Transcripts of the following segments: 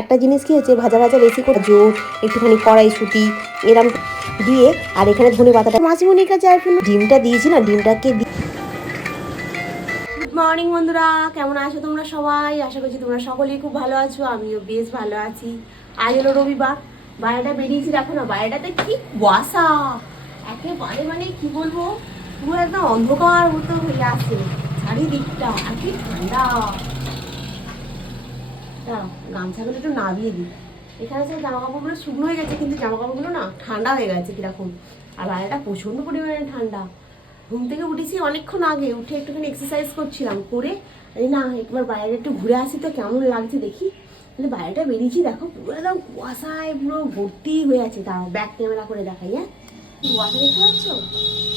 একটা জিনিস কি হচ্ছে ভাজা ভাজা বেশি করে জোর একটুখানি কড়াইশুটি এরম দিয়ে, আর এখানে ধনে পাতাটা মাসিমণির কাছে আর ডিমটা দিয়েছি না, ডিমটাকে গুড মর্নিং বন্ধুরা, কেমন আছো তোমরা সবাই? আশা করছি তোমরা সকলেই খুব ভালো আছো, আমিও বেশ ভালো আছি। আজ হলো রবিবার বাইরেটা বেরিয়েছি, দেখো না বাইরেটাতে কি কুয়াশা। একেবারে মানে কি বলব, পুরো একদম অন্ধকার মতো হয়ে আছে, চারিদিকটা, আর কি ঠান্ডা। দাঁড়াও গামছাগুলো একটু নামিয়ে দিই। এখানে সব জামা কাপড়গুলো শুকনো হয়ে গেছে, কিন্তু জামা কাপড়গুলো না ঠান্ডা হয়ে গেছে কীরকম। আর বাইরেটা প্রচণ্ড পরিমাণে ঠান্ডা। ঘুম থেকে উঠেছি অনেকক্ষণ আগে, উঠে একটুখানি এক্সারসাইজ করছিলাম, করে এই না, একবার বাইরে একটু ঘুরে আসি তো কেমন লাগছে দেখি। তাহলে বাইরেটা বেরিয়েছি, দেখো পুরো একদম কুয়াশায় পুরো ভর্তি হয়ে আছে। দাঁড়াও ব্যাক ক্যামেরা করে দেখাই হ্যাঁ। কুয়াশা দেখতে পাচ্ছ?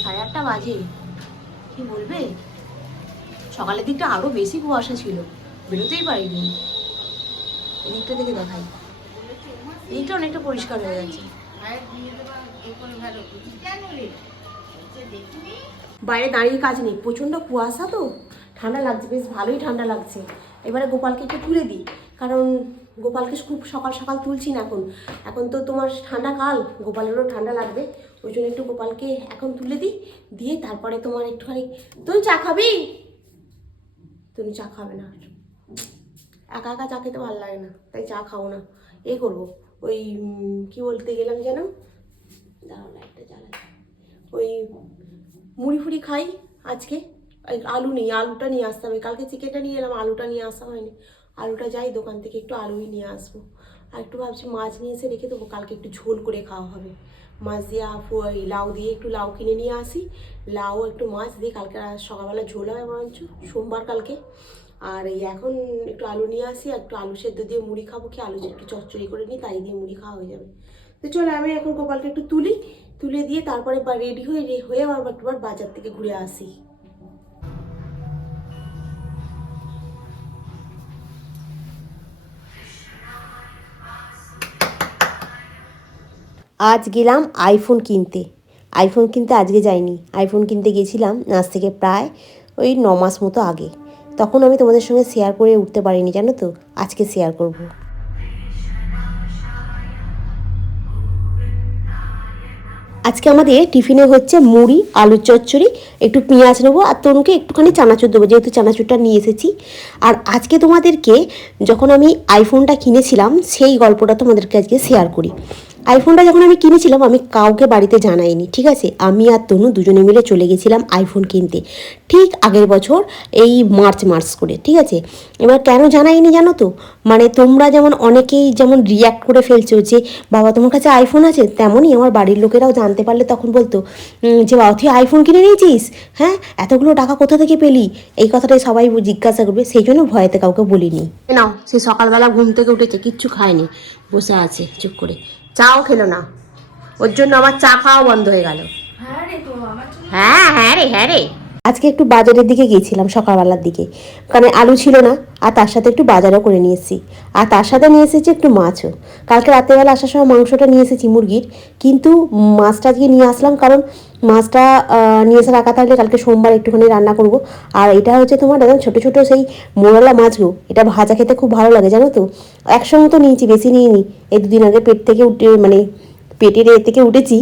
সাড়ে আটটা বাজে। কি বলবে? সকালের দিকটা আরও বেশি কুয়াশা ছিল। বেরোতেই পারিনি। এদিকটা দেখাই। অনেকটা পরিষ্কার হয়ে গেছে। বাইরে দাঁড়িয়ে কাজ নেই, প্রচণ্ড কুয়াশা তো। ঠান্ডা লাগছে, বেশ ভালোই ঠান্ডা লাগছে। এবারে গোপালকে একটু তুলে দিই, কারণ গোপালকে খুব সকাল সকাল তুলছি না এখন। এখন তো তোমার ঠান্ডা কাল, গোপালেরও ঠান্ডা লাগবে। ওই জন্য একটু গোপালকে এখন তুলে দিই, দিয়ে তারপরে তোমার একটুখানি তুমি চা খাবি? তুমি চা খাবে না। একা একা চা খেতে ভালো লাগে না, তাই চা খাব না। এ করব, ওই কি বলতে গেলাম যেন? দাঁড়াও জ্বালাই ওই মুড়ি ফুড়ি খাই আজকে। আলু নেই, আলুটা নিয়ে আসতে হবে। কালকে চিকেনটা নিয়ে এলাম, আলুটা নিয়ে আসা হয়নি। আলুটা যাই, দোকান থেকে একটু আলুই নিয়ে আসব। আর একটু ভাবছি মাছ নিয়ে এসে রেখে দেবো, কালকে একটু ঝোল করে খাওয়া হবে। মাছ দিয়ে ওই লাউ দিয়ে একটু লাউ কিনে নিয়ে আসি। লাউ, একটু মাছ দিয়ে কালকে সকালবেলা ঝোল হবে বরঞ্চ, সোমবার কালকে। আর এই এখন একটু আলু নিয়ে আসি, একটু আলু সেদ্ধ দিয়ে মুড়ি খাব, কি আলু একটু চচ্চড়ি করে নিই, তাই দিয়ে মুড়ি খাওয়া হয়ে যাবে। তো চলো আমি এখন গোপালকে একটু তুলি, তুলে দিয়ে তারপরে রেডি হয়ে হয়ে আবার একবার বাজার থেকে ঘুরে আসি। আজ গেলাম আইফোন কিনতে। আইফোন কিনতে আজকে যাইনি। আইফোন কিনতে গেছিলাম আজ থেকে প্রায় ওই ন মাস মতো আগে। তখন আমি তোমাদের সঙ্গে শেয়ার করে উঠতে পারিনি, জানো তো? আজকে শেয়ার করব। আজকে আমাদের টিফিনে হচ্ছে মুড়ি, আলুর চচ্চড়ি, একটু পেঁয়াজ নেব, আর তনুকে একটুখানি চানাচুর দেবো, যেহেতু চানাচুরটা নিয়ে এসেছি। আর আজকে তোমাদেরকে যখন আমি আইফোনটা কিনেছিলাম, সেই গল্পটা তোমাদেরকে আজকে শেয়ার করি। আইফোনটা যখন আমি কিনেছিলাম, আমি কাউকে বাড়িতে জানাইনি, ঠিক আছে? আমি আর তনু দুজনে মিলে চলে গেছিলাম আইফোন কিনতে, ঠিক আগের বছর, এই মার্চ মার্চ করে, ঠিক আছে? এবার কেন জানাইনি জানো তো? মানে তোমরা যেমন অনেকেই যেমন রিয়াক্ট করে ফেলছো যে, বাবা, তোমার কাছে আইফোন আছে? তেমনই আমার বাড়ির লোকেরাও জানতে পারলে তখন বলতো যে, বাবা, তুই আইফোন কিনে নিয়েছিস? হ্যাঁ? এতগুলো টাকা কোথা থেকে পেলি? এই কথাটাই সবাই জিজ্ঞাসা করবে, সেই জন্য ভয়েতে কাউকে বলিনি। নাও, সে সকালবেলা ঘুম থেকে উঠেছে, কিচ্ছু খায়নি, বসে আছে, চুপ করে। চাও খেলো না। ওর জন্য আমার চা খাওয়া বন্ধ হয়ে গেল। হ্যাঁ হ্যাঁ রে হ্যাঁ রে। আজকে একটু বাজারের দিকে গিয়েছিলাম সকালবেলার দিকে। কারণ আলু ছিল না, আর তার সাথে একটু বাজারও করে নিয়ে এসেছি। আর তার সাথে নিয়ে এসেছি একটু মাছও। কালকে রাত্রেবেলা আসার সময় মাংসটা নিয়ে এসেছি মুরগির। কিন্তু মাছটা আজকে নিয়ে আসলাম কারণ মাছটা নিয়ে এসে রাখা থাকলে কালকে সোমবার একটুখানি রান্না করব। আর এটা হচ্ছে তোমার একদম ছোটো ছোটো সেই মোরলা মাছগো এটা ভাজা খেতে খুব ভালো লাগে, জানো তো? একসঙ্গে তো নিয়েছি, বেশি নিয়ে নিই এই দুদিন আগে পেট থেকে উঠে মানে পেটের এ থেকে উঠেছি,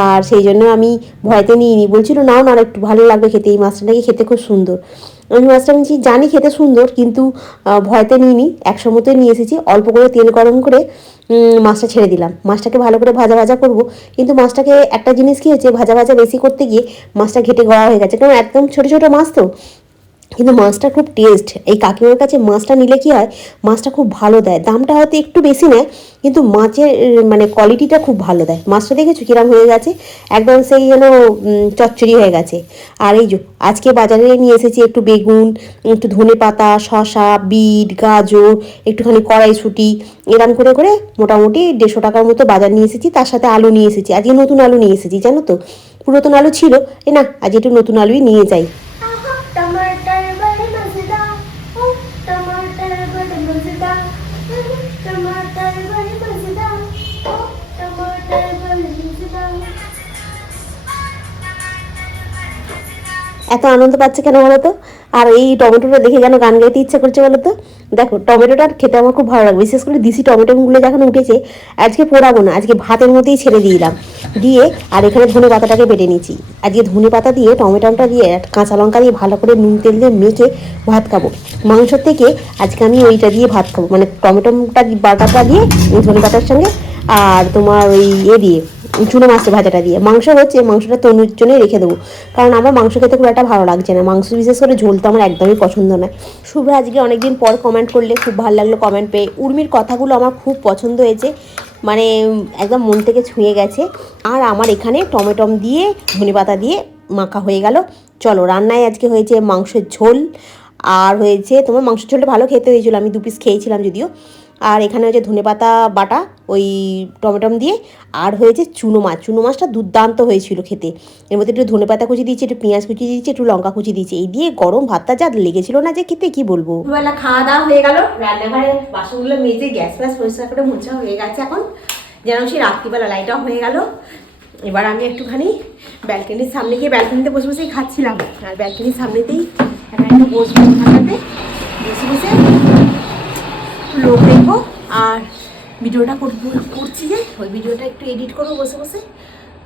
আর সেই জন্য আমি ভয়তে নিইনি। বলছিল, নাও না একটু ভালো লাগবে খেতে, এই মাছটা নাকি খেতে খুব সুন্দর। আমি মাছটা নিয়েছি জানি খেতে সুন্দর, কিন্তু ভয়তে নিইনি। একসময় নিয়ে এসেছি, অল্প করে তেল গরম করে মাছটা ছেড়ে দিলাম। মাছটাকে ভালো করে ভাজা ভাজা করব, কিন্তু মাছটাকে একটা জিনিস কী হচ্ছে ভাজা ভাজা বেশি করতে গিয়ে মাছটা ঘেটে গড়া হয়ে গেছে। কারণ একদম ছোটো ছোটো মাছ তো কিন্তু মাছটা খুব টেস্ট এই কাকিমার কাছে মাছটা নিলে কি হয়? মাছটা খুব ভালো দেয়। দামটা হয়তো একটু বেশি নেয়, কিন্তু মাছের মানে কোয়ালিটিটা খুব ভালো দেয়। মাছটা দেখেছ কিরম হয়ে গেছে? একদম সেই যেন চচ্চড়ি হয়ে গেছে। আর এই যে, আজকে বাজারে নিয়ে এসেছি একটু বেগুন, একটু ধনে পাতা, শসা, বিট, গাজর, একটুখানি কড়াইশুঁটি, এরম করে করে মোটামুটি দেড়শো টাকার মতো বাজার নিয়ে এসেছি। তার সাথে আলু নিয়ে এসেছি। আজকে নতুন আলু নিয়ে এসেছি, জানো তো? পুরাতন আলু ছিল। এ না, আজ একটু নতুন আলুই নিয়ে যাই। এত আনন্দ পাচ্ছে কেন বলো তো? আর এই টমেটোটা দেখে যেন গান গাইতে ইচ্ছা করছে বলো তো? দেখো, টমেটোটা খেতে আমার খুব ভালো লাগে। বিশেষ করে দিশি টমেটোগুলো যখন উঠেছে, আজকে পোড়াবো না, আজকে ভাতের মধ্যেই ছেড়ে দিলাম। দিয়ে আর এখানে ধনে পাতাটাকে বেটে নিয়েছি। আজকে ধনে পাতা দিয়ে, টমেটোটা দিয়ে কাঁচা লঙ্কা দিয়ে ভালো করে নুন তেল দিয়ে মেখে ভাত খাব। মাংসর থেকে আজকে আমি ওইটা দিয়ে ভাত খাব। মানে টমেটোটা বাটাটা দিয়ে ধনে পাতার সঙ্গে আর তোমার ওই ইয়ে দিয়ে চুনো মাছের ভাজাটা দিয়ে। মাংস হচ্ছে মাংসটা তনুর জন্য রেখে দেবো। কারণ আমার মাংস খেতে খুব একটা ভালো লাগছে না। মাংস বিশেষ করে ঝোল তো আমার একদমই পছন্দ নয় শুভ্র আজকে অনেকদিন পর কমেন্ট করলে, খুব ভালো লাগল কমেন্ট পেয়ে। উর্মির কথাগুলো আমার খুব পছন্দ হয়েছে। মানে একদম মন থেকে ছুঁয়ে গেছে। আর আমার এখানে টমেটম দিয়ে, ধনে পাতা দিয়ে মাখা হয়ে গেল। চলো, রান্নায় আজকে হয়েছে মাংসের ঝোল। আর হয়েছে, তোমার মাংসের ঝোলটা ভালো খেতে হয়েছিল। আমি দু পিস খেয়েছিলাম যদিও। আর এখানে হচ্ছে ধনেপাতা বাটা। ওই টমেটম দিয়ে, আর হয়েছে চুনো মাছ। চুনো মাছটা দুর্দান্ত হয়েছিল খেতে। এর মধ্যে একটু ধনেপাতা কুচি দিয়েছি, একটু পেঁয়াজ কুচি দিয়েছি, একটু লঙ্কা কুচি দিয়েছি। এই দিয়ে গরম ভাতটা যা লেগেছিল না যে খেতে, কি বলব? দুবেলা খাওয়া দাওয়া হয়ে গেল, রান্নাঘরে বাসনগুলো মেজে গ্যাস ফ্যাস পরিষ্কার করে মোছা হয়ে গেছে এখন। যেন সেই রাত্রিবেলা লাইট অফ হয়ে গেল। এবার আমি একটুখানি ব্যালকনির সামনে গিয়ে ব্যালকনিতে বসে বসেই খাচ্ছিলাম। আর ব্যালকনির সামনেতেই এখানে একটু বসবো বসে বসে লোক দেখব। আর ভিডিওটা করছি যে, ওই ভিডিওটা একটু এডিট করব বসে বসে।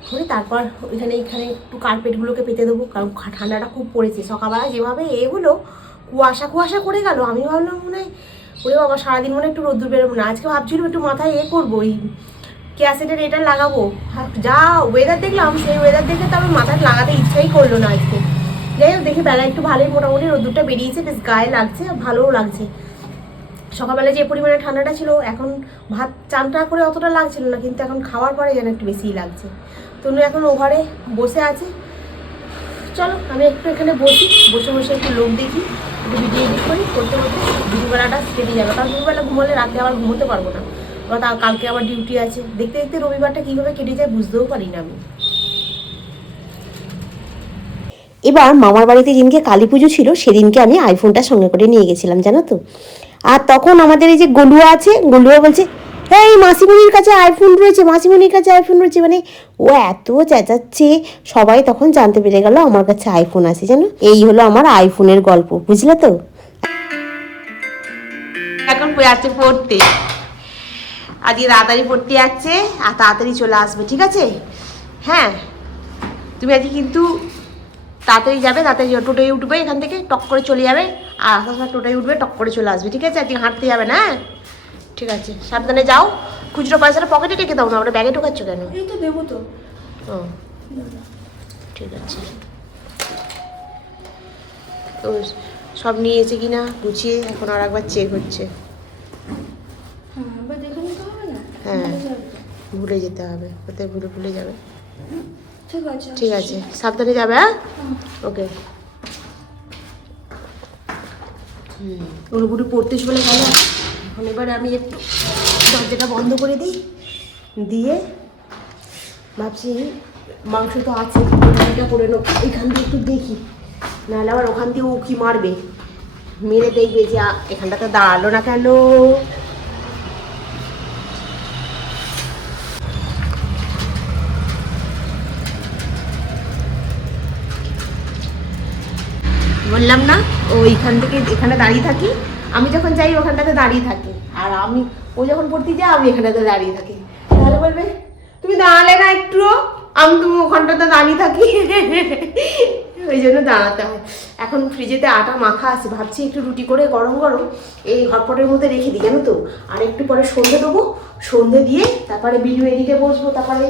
করে তারপর ওইখানে এখানে একটু কার্পেটগুলোকে পেতে দেবো, কারণ ঠান্ডাটা খুব পড়েছে। সকালবেলা যেভাবে এ হলো কুয়াশা কুয়াশা করে গেল, আমি ভাবলাম মনে হয়, ওরে বাবা, সারাদিন মনে একটু রোদ্দুর বেরোবো না। আজকে ভাবছিলাম একটু মাথায় এ করব ওই ক্যাসেটের এটা লাগাবো। যা ওয়েদার দেখলাম, সেই ওয়েদার দেখে তো আমার মাথায় লাগাতে ইচ্ছাই করল না আজকে। যাই হোক, দেখি বেলা একটু ভালোই, মোটামুটি রোদ্দুরটা বেরিয়েছে, বেশ গায়ে লাগছে, ভালোও লাগছে। সকালবেলা যে পরিমাণে ঠান্ডাটা ছিল, এখন ভাত চানটা করে অতটা লাগছিল না, কিন্তু এখন খাওয়ার পরে যেন একটু বেশিই লাগছে। তনু এখন ওভারে বসে আছে। চলো, আমি একটু এখানে বসি, বসে বসে একটু লোক দেখি, একটু ভিডিও এডিট করি, করতে করতে দুপুরবেলাটা কেটে যাবে। কারণ দুপুরবেলা ঘুমালে রাতে আবার ঘুমোতে পারব না। আবার তা কালকে আবার ডিউটি আছে। দেখতে দেখতে রবিবারটা কীভাবে কেটে যায় বুঝতেও পারি না আমি। এবার মামার বাড়িতে যেদিনকে কালী পুজো ছিল, সেদিনকে আমি আইফোনটা সঙ্গে করে নিয়ে গেছিলাম, জানো তো? আর তখন আমাদের এই যে গলুয়া আছে, গলুয়া বলছে, এই মাসিমণির কাছে আইফোন রয়েছে, মাসিমণির কাছে আইফোন রয়েছে। মানে ও এত চেঁচাচ্ছে, সবাই তখন জানতে পেরে গেল আমার কাছে আইফোন আছে, জানো? এই হলো আমার আইফোনের গল্প, বুঝলে তো? এখন যাচ্ছে পড়তে। আজকে তাড়াতাড়ি পড়তে যাচ্ছে, আর তাড়াতাড়ি চলে আসবে, ঠিক আছে? হ্যাঁ তুমি আজকে কিন্তু তাড়াতাড়ি যাবে তাড়াতাড়ি টোটোয় উঠবে এখান থেকে টক করে চলে যাবে। আর আসার সময় টোটোয় উঠবে টক করে চলে আসবে ঠিক আছে? আজকে হাঁটতে যাবে না হ্যাঁ? ঠিক আছে সাবধানে যাও। খুচরো পয়সাটা পকেটে রেখে দাও না ওটা ব্যাগে ঢোকাচ্ছ কেন? এই তো দেবো তো। ও ঠিক আছে। তো সব নিয়েছে কি না গুছিয়ে এখন আর একবার চেক হচ্ছে। হ্যাঁ হ্যাঁ। ভুলে যেতে হবে ওতে ভুলে ভুলে যাবে? ঠিক আছে ঠিক আছে সাবধানে যাবে হ্যাঁ? ওকে। অনুগুটি পড়তে চলে গেল। এখন এবার আমি একটু দরজাটা বন্ধ করে দিই। দিয়ে ভাবছি মাংস তো আছে এটা করে নেব। এখান দিয়ে একটু দেখি। নাহলে আবার ওখান দিয়ে উকি মারবে। মেরে দেখবে যে এখানটাতে দাঁড়াল না কেন? বললাম না, ও এইখান থেকে এখানে দাঁড়িয়ে থাকি। আমি যখন যাই ওখানটাতে দাঁড়িয়ে থাকি। আর আমি, ও যখন পড়তে যাই আমি এখানটাতে দাঁড়িয়ে থাকি। তাহলে বলবে, তুমি দাঁড়ালে না একটু? আমি তুমি ওখানটাতে দাঁড়িয়ে থাকি। ওই জন্য দাঁড়াতে হয়। এখন ফ্রিজেতে আটা মাখা আছে, ভাবছি একটু রুটি করে গরম গরম এই হটপটের মধ্যে রেখে দিই, জানো তো? আর একটু পরে সন্ধে দেবো। সন্ধে দিয়ে তারপরে ভিডিও এডিটে বসবো, তারপরে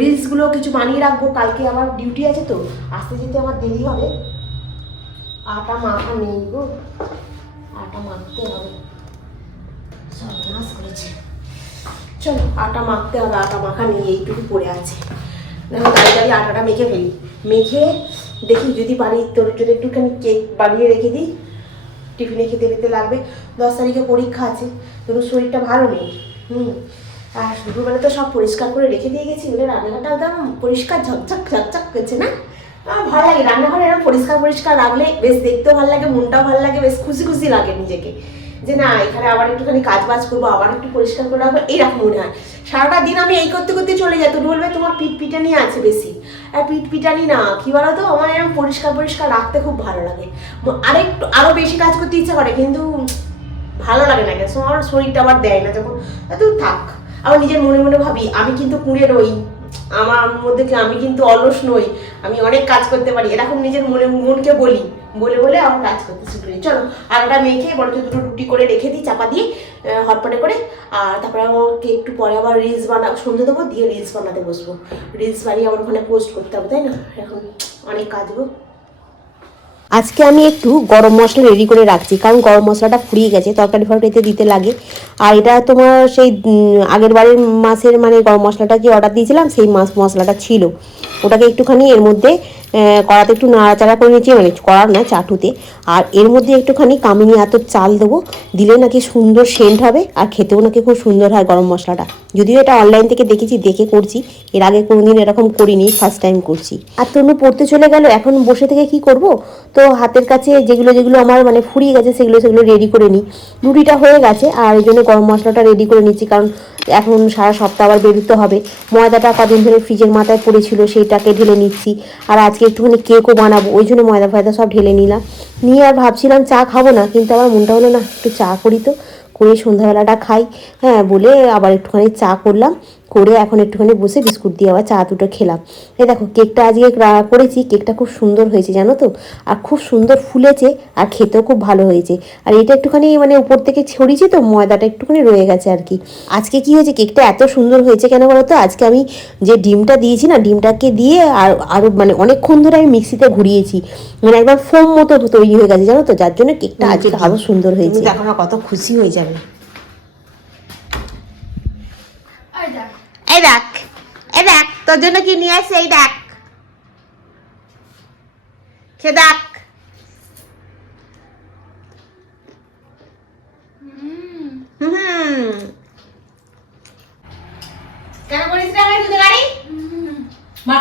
রিলসগুলো কিছু বানিয়ে রাখব। কালকে আমার ডিউটি আছে তো, আসতে যেতে আমার দেরি হবে। আটা মাখা নেই গো। আটা মাখতে হবে। সর্বনাশ করেছে। চলো, আটা মাখতে হবে, আটা মাখা নেই এইটুকু পড়ে আছে। দেখো, দাঁড়িয়ে দাঁড়িয়ে আটাটা মেখে ফেলি। মেখে দেখি যদি পারি, তোর জন্য একটুখানি কেক বানিয়ে রেখে দিই। টিফিনে খেতে খেতে লাগবে। দশ তারিখে পরীক্ষা আছে তোর শরীরটা ভালো নেই। হুম, আর দুপুরবেলা তো সব পরিষ্কার করে রেখে দিয়ে গেছি। বলে রান্নাঘরটা একদম পরিষ্কার ঝকঝক ঝকঝক করছে না? আমার ভালো লাগে। রান্নাঘরে এরকম পরিষ্কার পরিষ্কার রাখলে বেশ দেখতেও ভালো লাগে, মনটাও ভালো লাগে, বেশ খুশি খুশি লাগে নিজেকে। যে না, এখানে আবার একটুখানি কাজ বাজ করব, আবার একটু পরিষ্কার করে রাখব, এরকম মনে হয়। সারাটা দিন আমি এই করতে করতে চলে যাই। তুমি বলবে তোমার পিঠ পিটানি আছে বেশি। আর পিঠ পিটানি না, কি বলো তো আমার এরকম পরিষ্কার পরিষ্কার রাখতে খুব ভালো লাগে। আরেকটু আরও বেশি কাজ করতে ইচ্ছা করে, কিন্তু ভালো লাগে না কেন? আমার শরীরটা আবার দেয় না যখন। তো থাক। আবার নিজের মনে মনে ভাবি, আমি কিন্তু কুঁড়ে রই। আমার মধ্যে কি আমি কিন্তু অলস নই? আমি অনেক কাজ করতে পারি। এরকম নিজের মনে মনকে বলি। বলে বলে আমার কাজ করতে শুরু করি চলো, আর ওটা মেখে বড় দুটো রুটি করে রেখে দিই, চাপা দিয়ে হটপটে করে। আর তারপরে আমাকে একটু পরে আবার রিলস বানা, সন্ধে দেবো, দিয়ে রিলস বানাতে বসবো। রিলস বানিয়ে আমার ওখানে পোস্ট করতে হবে, তাই না? এখন অনেক কাজ গো। আজকে আমি একটু গরম মশলা রেডি করে রাখছি, কারণ গরম মশলাটা ফুরিয়ে গেছে, তরকারি ফরকারিতে দিতে লাগে। আর এটা তোমার সেই আগের বারের মাসের মানে গরম মশলাটা যে অর্ডার দিয়েছিলাম, সেই মাছ মশলাটা ছিল। ওটাকে একটুখানি এর মধ্যে কড়াতে একটু নাড়াচাড়া করে নিচ্ছি মানে কড়ার না, চাটুতে। আর এর মধ্যে একটুখানি কামিনি আতর চাল দেবো। দিলে নাকি সুন্দর সেন্ট হবে, আর খেতেও নাকি খুব সুন্দর হয় গরম মশলাটা। যদিও এটা অনলাইন থেকে দেখেছি, দেখে করছি। এর আগে কোনোদিন এরকম করিনি ফার্স্ট টাইম করছি। আর তনু পড়তে চলে গেল, এখন বসে থেকে কি করব? তো হাতের কাছে যেগুলো যেগুলো আমার মানে ফুরিয়ে গেছে, সেগুলো সেগুলো রেডি করে নিই। রুটিটা হয়ে গেছে, আর এই জন্য গরম মশলাটা রেডি করে নিচ্ছি, কারণ এখন সারা সপ্তাহ আবার বেরোতে হবে। ময়দাটা কদিন ধরে ফ্রিজের মাথায় পড়েছিল সেটাকে ঢেলে নিচ্ছি। আর আজকে একটুখানি কেকও বানাবো, ওই জন্য ময়দা ফয়দা সব ঢেলে নিলাম। নিয়ে আর ভাবছিলাম চা খাব না, কিন্তু আমার মনটা হলো না, একটু চা করি তো, করে সন্ধ্যাবেলাটা খাই। হ্যাঁ বলে আবার একটুখানি চা করলাম। করে এখন একটুখানি বসে বিস্কুট দিয়ে আবার চা দুটো খেলাম। এই দেখো কেকটা আজকে রা- করেছি কেকটা খুব সুন্দর হয়েছে জানো তো? আর খুব সুন্দর ফুলেছে আর খেতেও খুব ভালো হয়েছে। আর এটা একটুখানি মানে উপর থেকে ছড়িয়েছি তো ময়দাটা একটুখানি রয়ে গেছে আর কি। আজকে কি হয়েছে কেকটা এত সুন্দর হয়েছে কেন বলো তো? আজকে আমি যে ডিমটা দিয়েছি না ডিমটাকে দিয়ে আর আরও মানে অনেকক্ষণ ধরে আমি মিক্সিতে ঘুরিয়েছি। মানে একবার ফোম মতো তৈরি হয়ে গেছে জানো তো? যার জন্য কেকটা আজকে আরও সুন্দর হয়েছে। দেখো না কত খুশি হয়ে যাবে আর দেখ এই দেখ এই দেখ, তোর জন্য কি নিয়ে আসছে, এই দেখ। খে দেখ। কেন করিস রে দুধ গাড়ি মা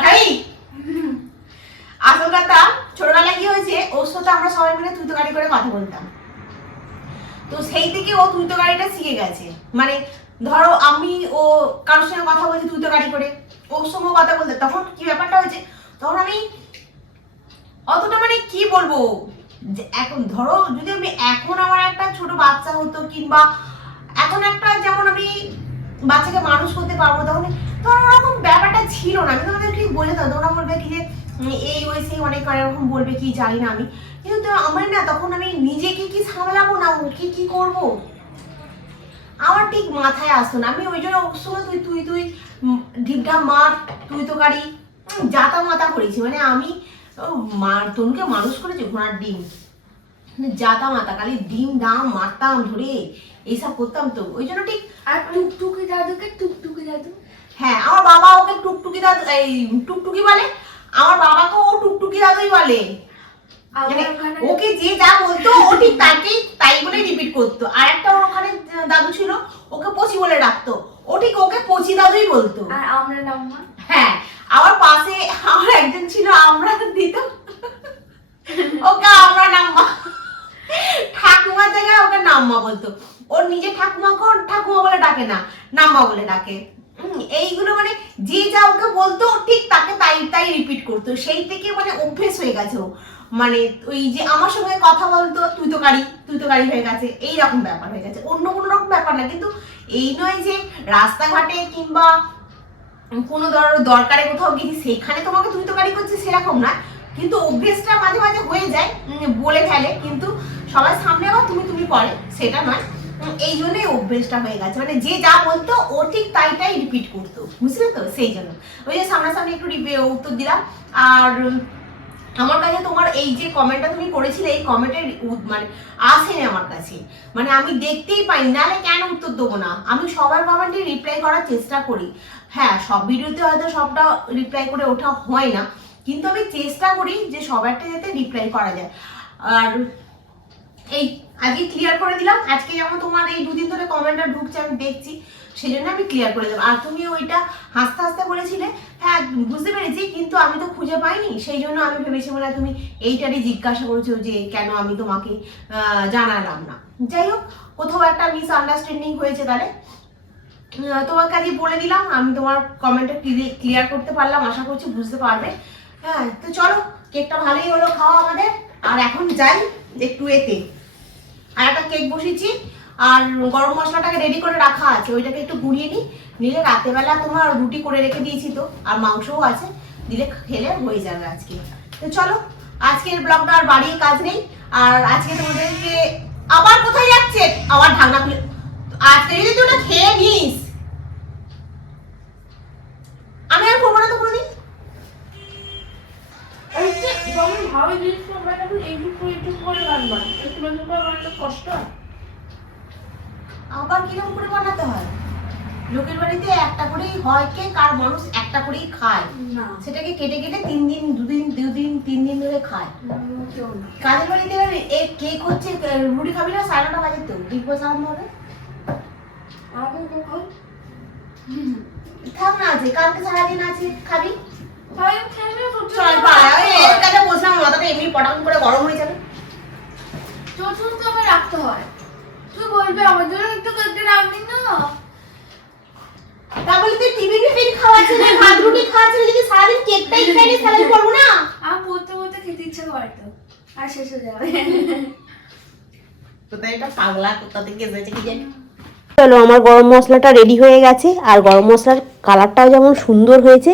আসল কথা, ছোটবেলায় কি হয়েছে, ওর সাথে আমরা সবাই মিলে তুই গাড়ি করে কথা বলতাম। তো সেই থেকে ও তুই তো গাড়িটা শিখে গেছে। মানে ধরো আমি ও কারোর সঙ্গে কথা বলছি, তুই তো গাড়ি করে। ওর সঙ্গে কথা বলতে তখন কি ব্যাপারটা হয়েছে? তখন আমি অতটা মানে কি বলব? যে এখন ধরো, যদি আমি এখন আমার একটা ছোট বাচ্চা হতো, কিংবা এখন একটা যেমন আমি বাচ্চাকে মানুষ করতে পারব, তখন তখন ওরকম ব্যাপারটা ছিল না। আমি তোমাদের ঠিক বলে দাও তোমরা বলবে কি যে এই ওই সেই অনেক এরকম বলবে, কি জানি না আমি। কিন্তু আমার না তখন আমি নিজেকে কি সামলাবো না, ওকে কি করব? আমার ঠিক মাথায় আসতো না। আমি ওই জন্য ওর সঙ্গে তুই তুই তুই উম, ঢিপঢা মার তুই তো গাড়ি জাতা মাতা করেছি। মানে আমি মার তনুকে মানুষ করেছি ঘোড়ার ডিম। মানে জাতা মাতা খালি ডিম ডাম মারতাম ধরে এইসব করতাম তো। ওই জন্য ঠিক আর টুকটুকি দাদুকে টুকটুকি দাদু? হ্যাঁ আমার বাবা ওকে টুকটুকি দাদু এই টুকটুকি বলে আমার বাবাকে ও টুকটুকি দাদুই বলে। মানে ওকে যে যা বলতো ও ঠিক তাকেই তাই বলে রিপিট করতো। আর একটা ওর ওখানে দাদু ছিল ওকে পচি বলে ডাকতো। ও ঠিক ওকে পচি দাদুই বলতো। আর আমরা নাম্মা হ্যাঁ আমার পাশে আমার একজন ছিল আমরা দিত ওকে আমরা নাম্মা জায়গায় ওকে নাম্মা বলতো। ওর ঠাকুমাকে ওর ঠাকুমা বলে ডাকে না নাম্মা বলে ডাকে। এইগুলো মানে যে যা ওকে বলতো ঠিক তাকে তাই তাই রিপিট করতো। সেই থেকে মানে অভ্যেস হয়ে গেছে ও। মানে ওই যে আমার সঙ্গে কথা বলতো তুই তো গাড়ি তুই তো গাড়ি হয়ে গেছে এই রকম ব্যাপার হয়ে গেছে। অন্য কোনো রকম ব্যাপার না কিন্তু এই নয় যে রাস্তাঘাটে কিংবা কোনো ধরো দরকারে কোথাও গেছি সেখানে তোমাকে তুই তো গাড়ি করছিস সেরকম না। কিন্তু অভ্যেসটা মাঝে মাঝে হয়ে যায় বলে ফেলে। কিন্তু সবার সামনে আবার তুমি তুমি করে, সেটা নয়। এই জন্যই অভ্যেসটা হয়ে গেছে। মানে যে যা বলতো, ও ঠিক তাই তাই রিপিট করতো। বুঝলে তো? সেই জন্য। ওই যে সামনাসামনি একটু উত্তর দিলাম। আর আমার কাছে তোমার এই যে কমেন্টটা তুমি করেছিলে, এই কমেন্টের মানে আসেনি আমার কাছে। মানে আমি দেখতেই পাই, নাহলে কেন উত্তর দেবো না? আমি সবার কমেন্টে রিপ্লাই করার চেষ্টা করি। হ্যাঁ সব ভিডিওতে হয়তো সবটা রিপ্লাই করে ওঠা হয় না, কিন্তু আমি চেষ্টা করি যে সবারটা যাতে রিপ্লাই করা যায়। আর এই আজকে ক্লিয়ার করে দিলাম। আজকে যেমন তোমার এই দুদিন ধরে কমেন্টটা ঢুকছে, আমি দেখছি। সেই জন্য আমি ক্লিয়ার করে দেবো আর তুমি ওইটা হাসতে হাসতে বলেছিলে হ্যাঁ বুঝতে পেরেছি, কিন্তু আমি তো খুঁজে পাইনি। সেই জন্য আমি ভেবেছি মানে তুমি এইটারই জিজ্ঞাসা করেছ যে কেন আমি তোমাকে জানালাম না। যাই হোক, কোথাও একটা মিস আন্ডারস্ট্যান্ডিং হয়েছে তাহলে। তোমার কাছে বলে দিলাম, আমি তোমার কমেন্টটা ক্লিয়ার করতে পারলাম, আশা করছি বুঝতে পারবে। হ্যাঁ তো চলো কেকটা ভালোই হলো, খাওয়া আমাদের। আর এখন যাই একটু এতে। আর একটা কেক বসিয়েছি, আর গরম মশলাটাকে রেডি করে রাখা আছে। ওইটাকে একটু গুঁড়িয়ে নিই। নিলে রাতেবেলা তোমার রুটি করে রেখে দিয়েছি তো, আর মাংসও আছে। দিলে খেলে হয়ে যাবে আজকে। তো চলো, আজকের ব্লগটা আর বাড়িয়ে কাজ নেই। আর আজকে তোমাদেরকে আবার কোথায় যাচ্ছে? আবার ঢাকনা খুলে আজকে যদি তুই খেয়ে নিস, আমি আর করব না তো কোনোদিন। এই যে যখন ভাবে জিনিসটা বানাবো এইটুকু করে একটু করে বানবান একটু বেশি করে বানালে কষ্ট? আবার কীরকম করে বানাতে হয়? লোকের বাড়িতে একটা করেই হয় কেক আর মানুষ একটা করেই খায়। না। সেটাকে কেটে কেটে তিন দিন দুদিন দুদিন তিন দিন ধরে খায়। কাজের বাড়িতে এবার এই কেক হচ্ছে রুটি খাবি না সাড়ে নটা বাজে তো। বস আরম্ভ হবে থাক না আছে কালকে সারাদিন আছে খাবি? তাই খেয়ে নিয়ে করতে চল এর কাছে বসলাম মাথাটা এমনি করে গরম হয়ে যাবে। তোর তো আমার রাখতে হয়। তুই বলবি আমার জন্য একটু কেটে রাখবি না। তা তুই টিফিন টিফিন খাওয়াচ্ছিস না ভাত রুটি খাওয়াচ্ছিস যদি সারাদিন কেকটাই খাই নি তাহলে করব না। পড়তে পড়তে খেতে ইচ্ছা করে তো। আর শেষ হয়ে যাবে। কোথায় এটা পাগলা? কোথা থেকে এসেছে কি জানি? চলো আমার গরম মশলাটা রেডি হয়ে গেছে আর গরম মশলার কালারটাও যেমন সুন্দর হয়েছে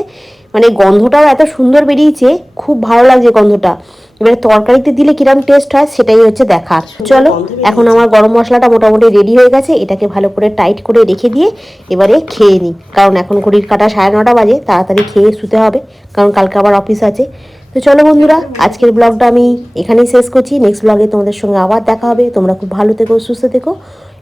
মানে গন্ধটাও এত সুন্দর বেরিয়েছে, খুব ভালো লাগছে গন্ধটা। এবারে তরকারিতে দিলে কিরম টেস্ট হয় সেটাই হচ্ছে দেখার। চলো, এখন আমার গরম মশলাটা মোটামুটি রেডি হয়ে গেছে, এটাকে ভালো করে টাইট করে রেখে দিয়ে এবারে খেয়ে নিই। কারণ এখন ঘড়ির কাটা সাড়ে নটা বাজে, তাড়াতাড়ি খেয়ে শুতে হবে, কারণ কালকে আবার অফিস আছে। তো চলো বন্ধুরা, আজকের ব্লগটা আমি এখানেই শেষ করছি। নেক্সট ব্লগে তোমাদের সঙ্গে আবার দেখা হবে। তোমরা খুব ভালো থেকো, সুস্থ থেকো,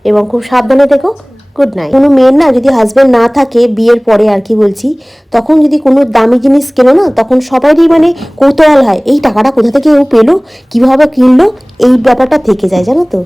এবং খুব সাবধানে থেকো। গুড নাইট কোনো মেয়ের না যদি হাজব্যান্ড না থাকে, বিয়ের পরে আর কি বলছি, তখন যদি কোনো দামি জিনিস কেনো না, তখন সবারই মানে কৌতূহল হয়, এই টাকাটা কোথা থেকে ও পেল, কীভাবে কিনলো, এই ব্যাপারটা থেকে যায়, জানো তো?